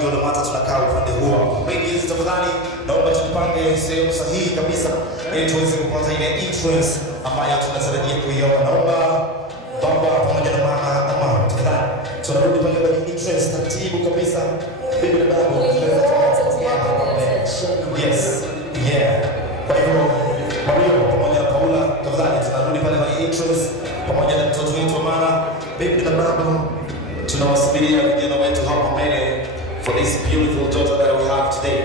washikaji wa Lamata tunakaa upande huo. Ladies tafadhali naomba tupange sehemu sahihi kabisa ili tuweze kupata ile entrance ambayo tunatarajia kuiona. Naomba baba pamoja na mama tafadhali tunarudi pale kwenye entrance taratibu kabisa. Bibi na babu yes yeah. Kwa hivyo Mario pamoja na Paula tafadhali tunarudi pale kwenye entrance pamoja na mtoto wetu mama. Bibi na babu tunawasubiria vijana wetu hapa mbele for this beautiful daughter that we have today.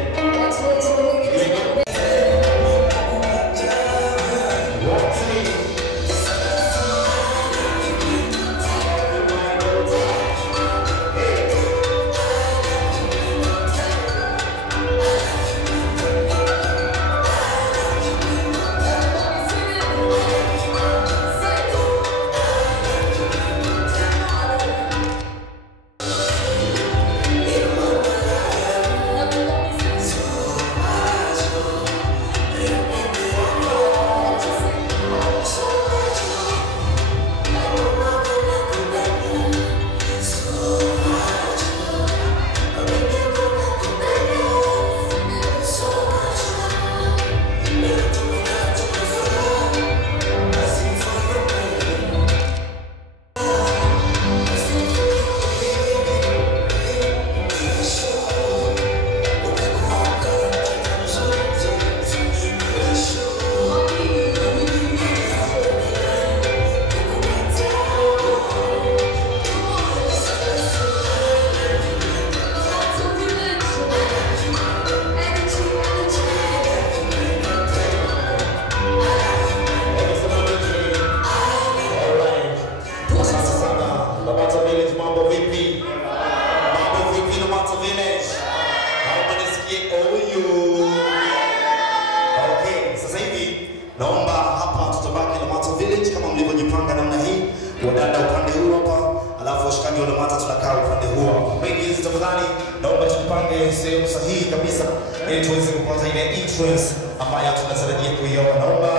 Naomba hapa tutabaki Lamata Village kama mlivyojipanga namna hii. Wadada upande huu hapa, alafu washikaji wa Lamata tunakaa upande huo. Ladies tafadhali naomba tupange sehemu sahihi kabisa ili tuweze kupata ile entrance ambayo tunatarajia kuiona. Naomba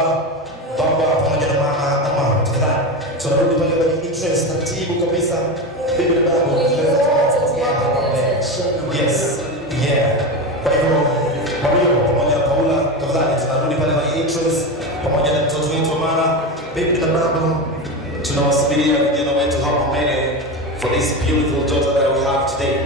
baba pamoja na mama tafadhali tunarudi pale kwenye entrance taratibu kabisa. Bibi na babu yes yeah. Kwa hivyo Mario pamoja na Paula tafadhali tunarudi pale kwenye entrance pamoja na mtoto wetu mama. Bibi na babu tunawasubiria vijana wetu hapa mbele for this beautiful daughter that we have today.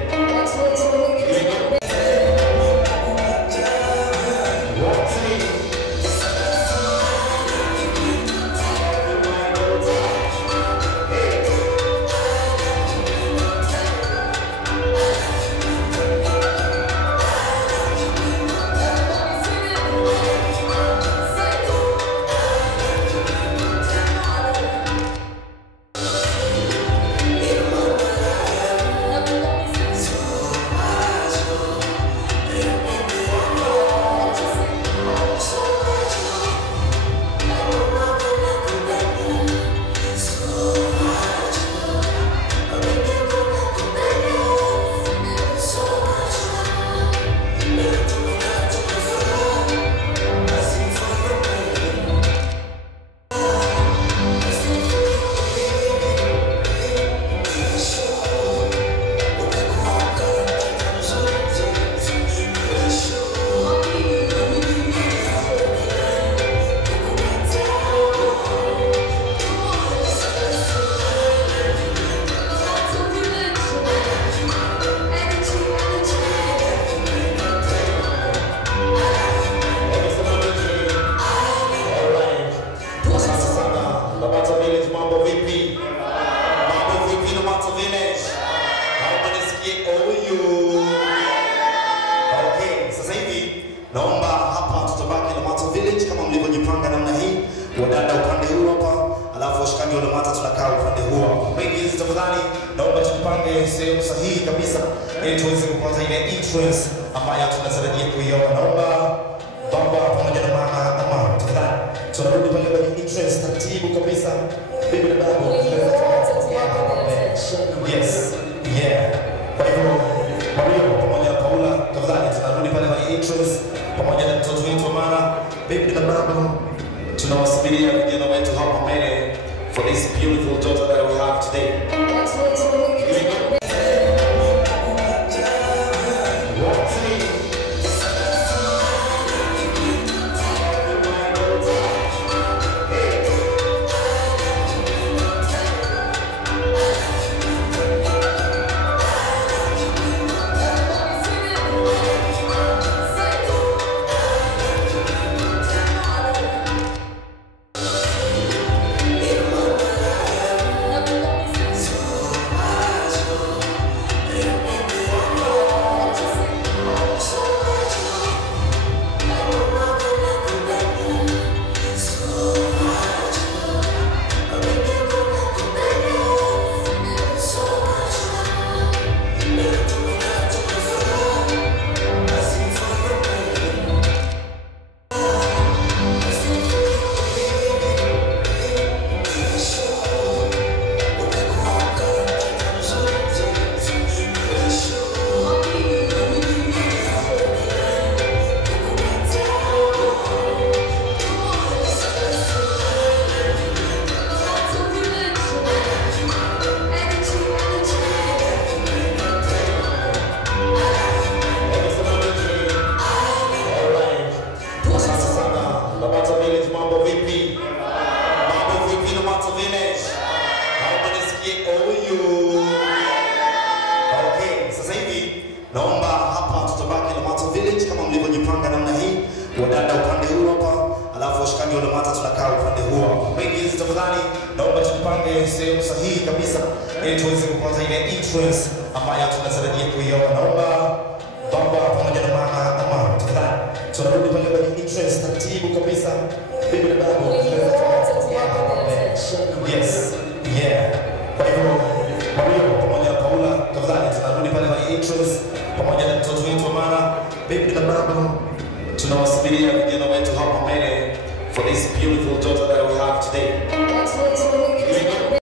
Naomba hapa tutabaki Lamata Village kama mlivyojipanga namna hii. Wadada upande huu hapa, alafu washikaji wa Lamata tunakaa upande huo. Ladies tafadhali naomba tupange sehemu sahihi kabisa ili tuweze kupata ile entrance ambayo tunatarajia kuiona. Naomba baba pamoja na mama tafadhali tunarudi pale kwenye entrance taratibu kabisa. Bibi na babu yes yeah. Kwa hivyo Mario pamoja na Paula tafadhali tunarudi pale kwenye entrance pamoja na mtoto wetu mama. Bibi na babu tunawasubiria vijana wetu hapa mbele for this beautiful daughter that we have today. tunakaa upande huo. Ladies tafadhali naomba tupange sehemu sahihi kabisa ili tuweze kupata ile entrance ambayo tunatarajia kuiona. Naomba baba pamoja na mama tafadhali tunarudi pale kwenye entrance taratibu kabisa. Bibi na babu. Yes. Yeah. Kwa hivyo Mario pamoja na Paula tafadhali tunarudi pale kwenye entrance pamoja na mtoto wetu mama. Bibi na babu tunawasubiria